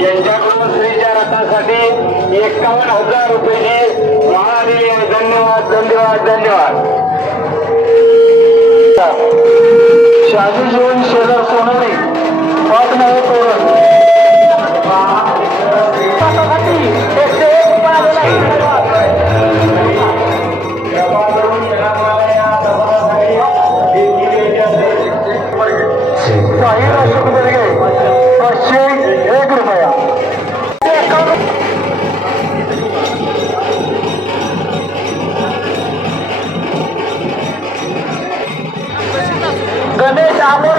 यांच्याकडून स्त्रीच्या रथासाठी एकावन्न हजार रुपयाची माळा दिली आहे धन्यवाद धन्यवाद धन्यवाद. शादी जीवन शेजार सोनवणे पाच नवे तोरण. एकशे एक আমল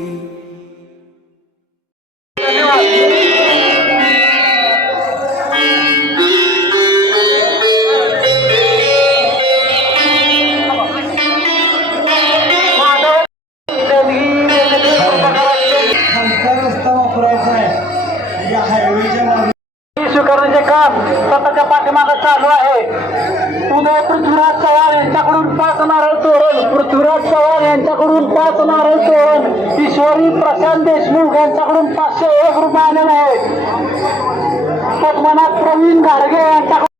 out. काम स्वतःच्या पाठीमागं चालू आहे. पुणे पृथ्वीराज चव्हाण यांच्याकडून पाच नारळ तोरण पृथ्वीराज चव्हाण यांच्याकडून पाच नारळ तोरण ईश्वरी प्रशांत देशमुख यांच्याकडून पाचशे एक रुपये आलेले आहेत. पद्मनाथ प्रवीण घाडगे यांच्याकडून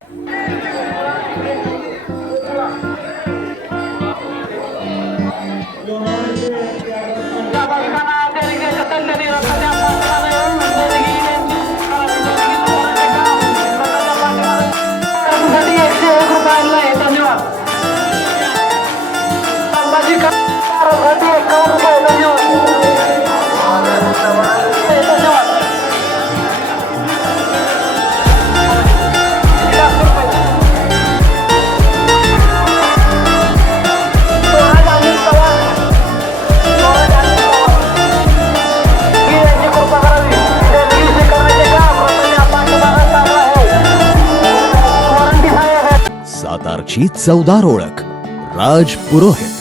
सातारची चौदार ओळख Raj Purohit.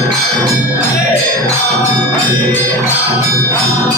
Hey! Hare Ram, Hare Ram,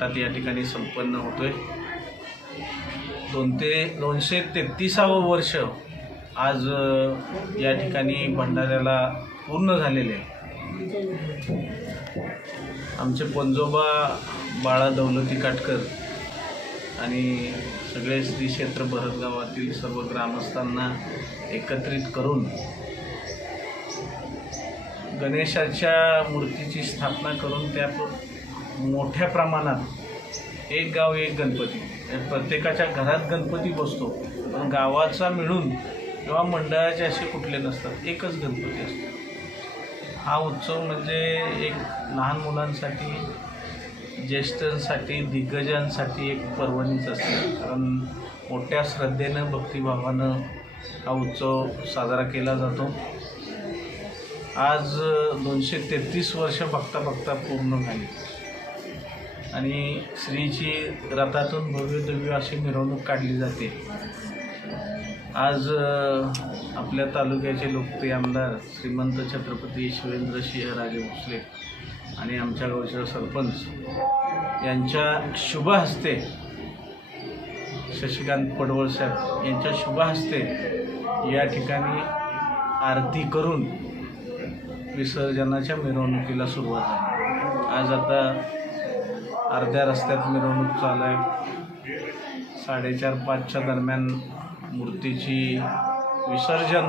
थाटामाटात या ठिकाणी संपन्न होतोय. दोन ते दोनशे तेहतीसावं वर्ष आज या ठिकाणी भंडाऱ्याला पूर्ण झालेले आहे. आमचे पंजोबा बाळा दौलती काटकर आणि सगळे श्री क्षेत्र भरत सर्व ग्रामस्थांना एकत्रित करून गणेशाच्या मूर्तीची स्थापना करून त्या प- मोठ्या प्रमाणात एक गाव एक गणपती. प्रत्येकाच्या घरात गणपती बसतो. पण गावाचा मिळून किंवा मंडळाचे असे कुठले नसतात एकच गणपती असतो. हा उत्सव म्हणजे एक लहान मुलांसाठी ज्येष्ठांसाठी दिग्गजांसाठी एक पर्वणीच असते. कारण मोठ्या श्रद्धेनं भक्तिभावानं हा उत्सव साजरा केला जातो. आज दोनशे तेहतीस वर्ष बघता बघता पूर्ण झाली. आणि श्रीची रथातून भव्य दिव्य अशी मिरवणूक काढली जाते. आज आपल्या तालुक्याचे लोकप्रिय आमदार श्रीमंत छत्रपती शिवेंद्र सिंहराजे भोसले आणि आमच्या गावचे सरपंच यांच्या शुभ हस्ते शशिकांत पडवळ साहेब यांच्या शुभ हस्ते या ठिकाणी आरती करून विसर्जनाच्या मिरवणुकीला सुरुवात झाली. आज आता अर्ध्या रस्त्यात मिरवणूक चालू आहे. साडेचार पाचच्या दरम्यान मूर्तीची विसर्जन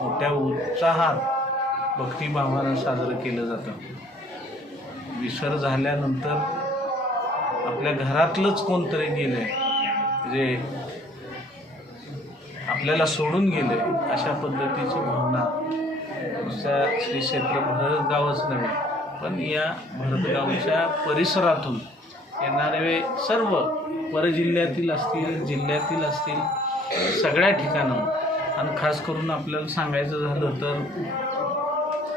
मोठ्या उत्साहात भक्तिभावानं साजरं केलं जातं. विसर झाल्यानंतर आपल्या घरातलंच कोणतरी गेलं आहे जे आपल्याला सोडून गेले अशा पद्धतीची भावना नुसत्या श्री क्षेत्र भरतगावच नव्हे पण या भरतगावच्या परिसरातून येणारे सर्व परजिल्ह्यातील असतील जिल्ह्यातील असतील सगळ्या ठिकाणं आणि खास करून आपल्याला सांगायचं झालं तर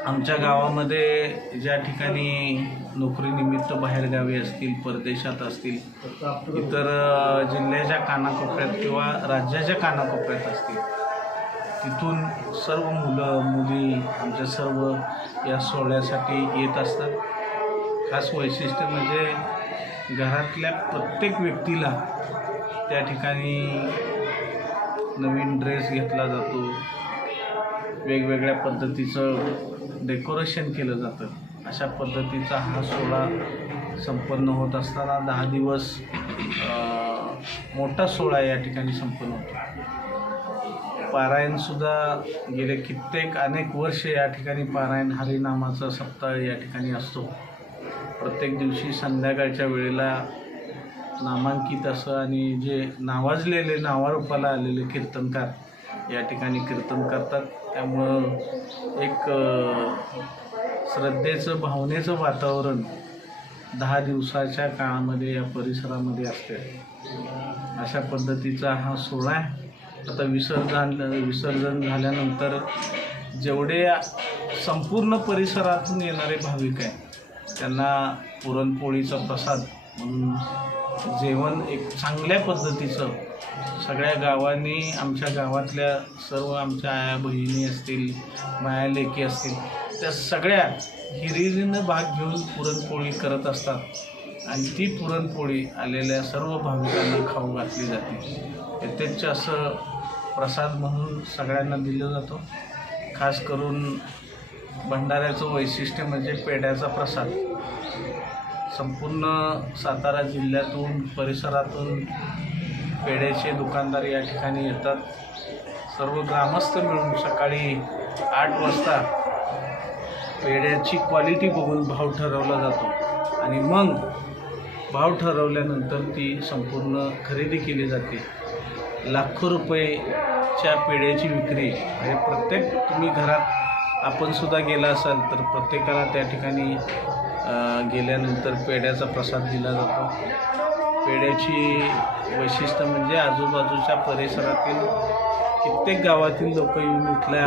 आमच्या गावामध्ये ज्या ठिकाणी नोकरीनिमित्त बाहेरगावी असतील परदेशात असतील इतर जिल्ह्याच्या कानाकोपऱ्यात किंवा राज्याच्या कानाकोपऱ्यात असतील तिथून सर्व मुलं मुली आमच्या सर्व या सोहळ्यासाठी येत असतात. खास वैशिष्ट्य म्हणजे घरातल्या प्रत्येक व्यक्तीला त्या ठिकाणी नवीन ड्रेस घेतला जातो. वेगवेगळ्या पद्धतीचं डेकोरेशन केलं जातं. अशा पद्धतीचा हा सोहळा संपन्न होत असताना दहा दिवस मोठा सोहळा या ठिकाणी संपन्न होतो. पारायणसुद्धा गेले कित्येक अनेक वर्ष या ठिकाणी पारायण हरिनामाचा सप्ताह या ठिकाणी असतो. प्रत्येक दिवशी संध्याकाळच्या वेळेला नामांकित असं आणि जे नावाजलेले नावारूपाला आलेले कीर्तनकार या ठिकाणी कीर्तन करतात. त्यामुळं एक श्रद्धेचं भावनेचं वातावरण दहा दिवसाच्या काळामध्ये या परिसरामध्ये असते. अशा पद्धतीचा हा सोहळा आहे. आता विसर्जन विसर्जन झाल्यानंतर जेवढे संपूर्ण परिसरातून येणारे भाविक आहे त्यांना पुरणपोळीचा प्रसाद म्हणून जेवण एक चांगल्या पद्धतीचं सगळ्या गावांनी आमच्या गावातल्या सर्व आमच्या आया बहिणी असतील माया लेकी असतील त्या सगळ्या हिरिरीनं भाग घेऊन पुरणपोळी करत असतात. आणि ती पुरणपोळी आलेल्या सर्व भाविकांना खाऊ घातली जाते. यथेच्छ असं प्रसाद म्हणून सगळ्यांना दिला जातो. खास करून भंडाऱ्याचं वैशिष्ट्य म्हणजे पेढ्याचा प्रसाद. संपूर्ण सातारा जिल्ह्यातून परिसरातून पेढ्याचे दुकानदार या ठिकाणी येतात. सर्व ग्रामस्थ मिळून सकाळी आठ वाजता पेढ्याची क्वालिटी बघून भाव ठरवला जातो. आणि मग भाव ठरवल्यानंतर ती संपूर्ण खरेदी केली जाते. लाखो रुपयेच्या पेढ्याची विक्री हे प्रत्येक तुम्ही घरात आपण सुद्धा गेला असाल तर प्रत्येकाला त्या ठिकाणी गेल्यानंतर पेढ्याचा प्रसाद दिला जातो. पेढ्याची वैशिष्ट्य म्हणजे आजूबाजूच्या परिसरातील कित्येक गावातील लोक येऊन इथल्या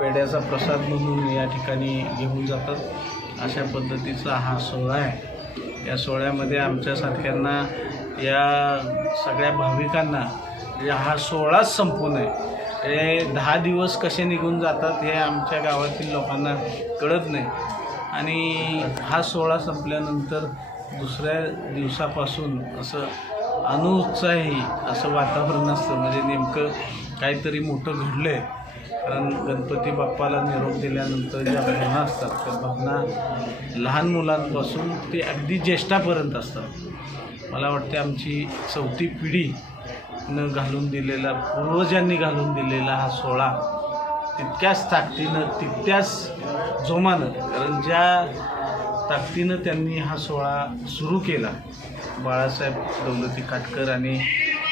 पेढ्याचा प्रसाद म्हणून या ठिकाणी घेऊन जातात. अशा पद्धतीचा हा सोहळा आहे. या सोहळ्यामध्ये आमच्यासारख्यांना या सगळ्या भाविकांना हा सोहळाच संपून आहे. हे दहा दिवस कसे निघून जातात हे आमच्या गावातील लोकांना कळत नाही. आणि हा सोहळा संपल्यानंतर दुसऱ्या दिवसापासून असं अनुत्साही असं वातावरण असतं. म्हणजे नेमकं काहीतरी मोठं घडलं आहे कारण गणपती बाप्पाला निरोप दिल्यानंतर ज्या भावना असतात त्या भावना लहान मुलांपासून ते अगदी ज्येष्ठापर्यंत असतात. मला वाटते आमची चौथी पिढी न घालून दिलेला पूर्वजांनी घालून दिलेला हा सोहळा तितक्याच ताकदीनं तितक्याच जोमानं कारण ज्या ताकदीनं त्यांनी हा सोहळा सुरू केला बाळासाहेब दौलती काटकर आणि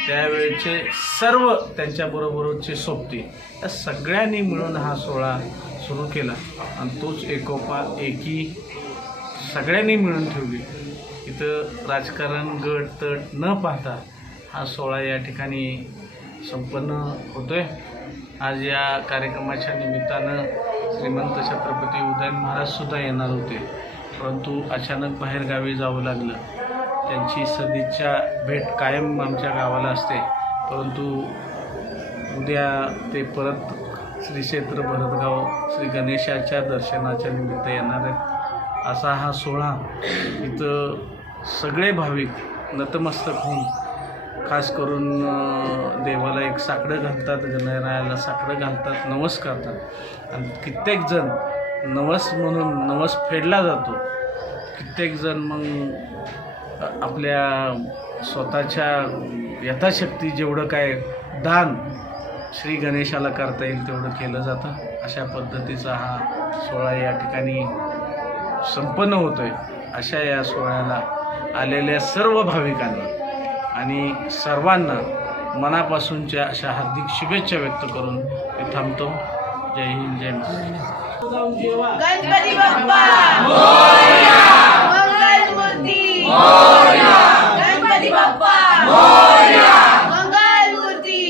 त्यावेळेचे सर्व त्यांच्याबरोबरचे सोबती. या सगळ्यांनी मिळून हा सोहळा सुरू केला. आणि तोच एकोपा एकी सगळ्यांनी मिळून ठेवली. इथं राजकारण गट तट न पाहता हा सोहळा या ठिकाणी संपन्न होतो आहे आज या कार्यक्रमाच्या निमित्तानं श्रीमंत छत्रपती उदयन महाराजसुद्धा येणार होते. परंतु अचानक बाहेरगावी जावं लागलं. त्यांची सदिच्छा भेट कायम आमच्या गावाला असते. परंतु उद्या ते परत श्री क्षेत्र भरतगाव श्री गणेशाच्या दर्शनाच्या निमित्त येणार आहेत. असा हा सोहळा इथं सगळे भाविक नतमस्तक होऊन खास करून देवाला एक साकडं घालतात गणरायाला साकडं घालतात नवस करतात. आणि कित्येक जण नवस म्हणून नवस फेडला जातो. कित्येक जण मग आपल्या स्वतःच्या यथाशक्ती जेवढं काय दान श्री गणेशाला करता येईल तेवढं केलं जातं. अशा पद्धतीचा हा सोहळा या ठिकाणी संपन्न होतोय. अशा या सोहळ्याला आलेल्या सर्व भाविकांना आणि सर्वांना मनापासूनच्या अशा हार्दिक शुभेच्छा व्यक्त करून मी थांबतो. जय हिंद जय महाराष्ट्र. गणपती बाप्पा. मंगल मूर्ती